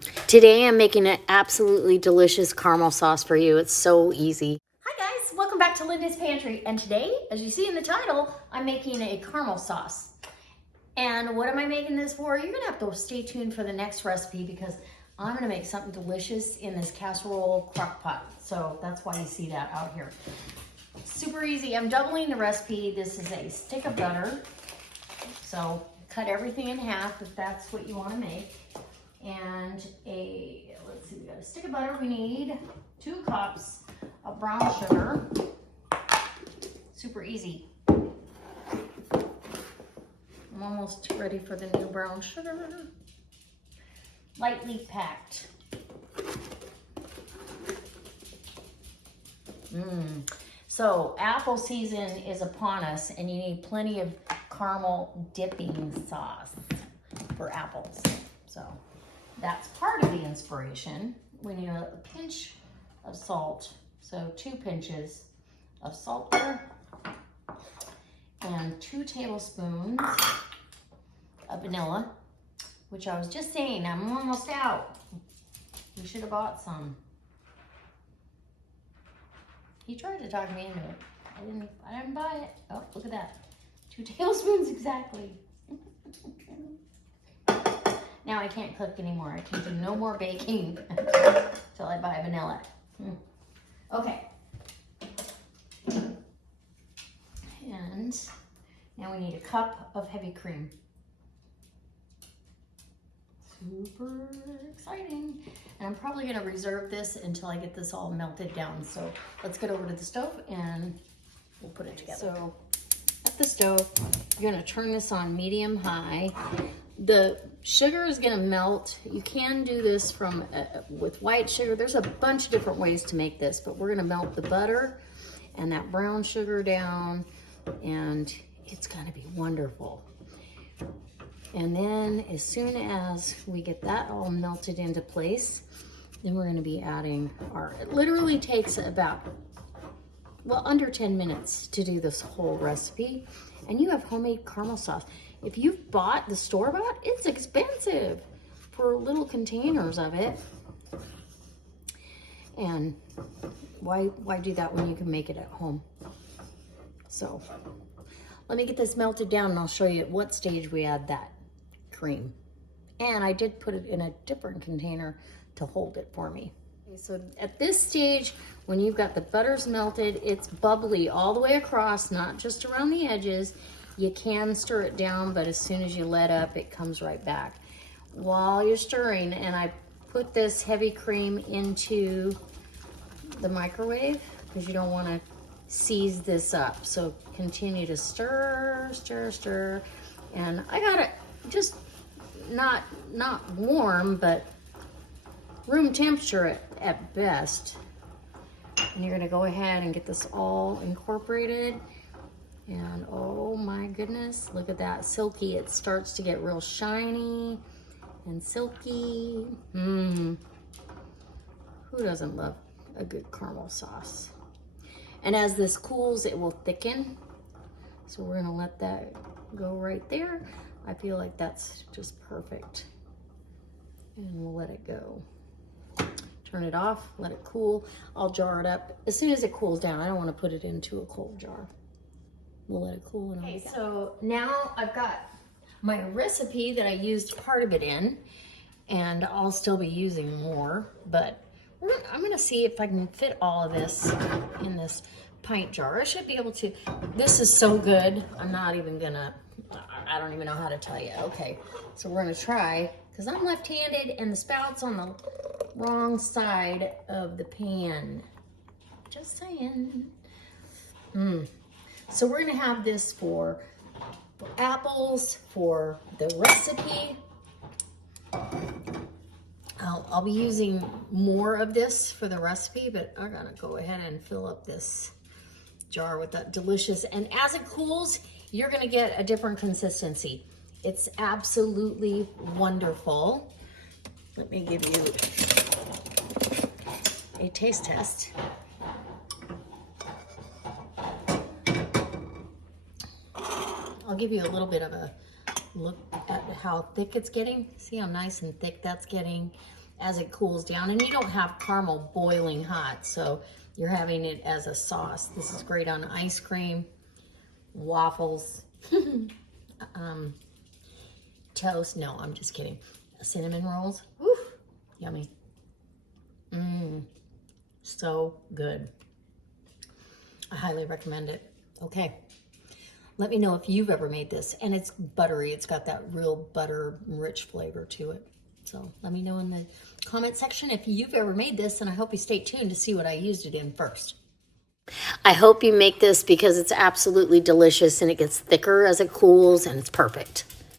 Today I'm making an absolutely delicious caramel sauce for you. It's so easy. Hi guys, welcome back to Linda's Pantry. And today, as you see in the title, I'm making a caramel sauce. And what am I making this for? You're gonna have to stay tuned for the next recipe because I'm gonna make something delicious in this casserole crock pot. So that's why you see that out here. Super easy. I'm doubling the recipe. This is a stick of butter. So cut everything in half if that's what you want to make. And let's see, we got a stick of butter. We need 2 cups of brown sugar. Super easy. I'm almost ready for the new brown sugar. Lightly packed. So apple season is upon us and you need plenty of caramel dipping sauce for apples. So that's part of the inspiration. We need a pinch of salt. So 2 pinches of salt there and 2 tablespoons of vanilla, which I was just saying, I'm almost out. You should have bought some. He tried to talk me into it. I didn't buy it. Oh, look at that. 2 tablespoons exactly. Now I can't cook anymore. I can do no more baking until I buy vanilla. Okay. And now we need a cup of heavy cream. Super exciting. And I'm probably gonna reserve this until I get this all melted down. So let's get over to the stove and we'll put it together. So at the stove, you're gonna turn this on medium high. The sugar is gonna melt. You can do this with white sugar. There's a bunch of different ways to make this, but we're gonna melt the butter and that brown sugar down and it's gonna be wonderful. And then as soon as we get that all melted into place, then we're gonna be adding it literally takes about, well, under 10 minutes to do this whole recipe. And you have homemade caramel sauce. If you've bought the store-bought, it's expensive for little containers of it. And why do that when you can make it at home? So let me get this melted down and I'll show you at what stage we add that cream. And I did put it in a different container to hold it for me. Okay, so at this stage, when you've got the butters melted, it's bubbly all the way across, not just around the edges. You can stir it down, but as soon as you let up, it comes right back. While you're stirring, and I put this heavy cream into the microwave because you don't want to seize this up. So continue to stir, stir, stir. And I got it just not warm, but room temperature at best. And you're gonna go ahead and get this all incorporated. And oh my goodness, look at that, silky. It starts to get real shiny and silky. Who doesn't love a good caramel sauce? And as this cools, it will thicken. So we're gonna let that go right there. I feel like that's just perfect. And we'll let it go. Turn it off, let it cool. I'll jar it up as soon as it cools down. I don't want to put it into a cold jar. We'll let it cool. Okay, so now I've got my recipe that I used part of it in, and I'll still be using more, but I'm gonna see if I can fit all of this in this pint jar. I should be able to. This is so good. I'm not even gonna, I don't even know how to tell you. Okay, so we're gonna try, because I'm left-handed and the spout's on the wrong side of the pan. Just saying. So we're gonna have this for apples, for the recipe. I'll be using more of this for the recipe, but I'm gonna go ahead and fill up this jar with that delicious, and as it cools, you're gonna get a different consistency. It's absolutely wonderful. Let me give you a taste test. I'll give you a little bit of a look at how thick it's getting. See how nice and thick that's getting? as it cools down. And you don't have caramel boiling hot, so you're having it as a sauce. This is great on ice cream, waffles, toast. No, I'm just kidding. Cinnamon rolls. Woo, yummy. So good. I highly recommend it. Okay. Let me know if you've ever made this. And it's buttery. It's got that real butter rich flavor to it. So let me know in the comment section if you've ever made this, and I hope you stay tuned to see what I used it in first. I hope you make this because it's absolutely delicious and it gets thicker as it cools and it's perfect.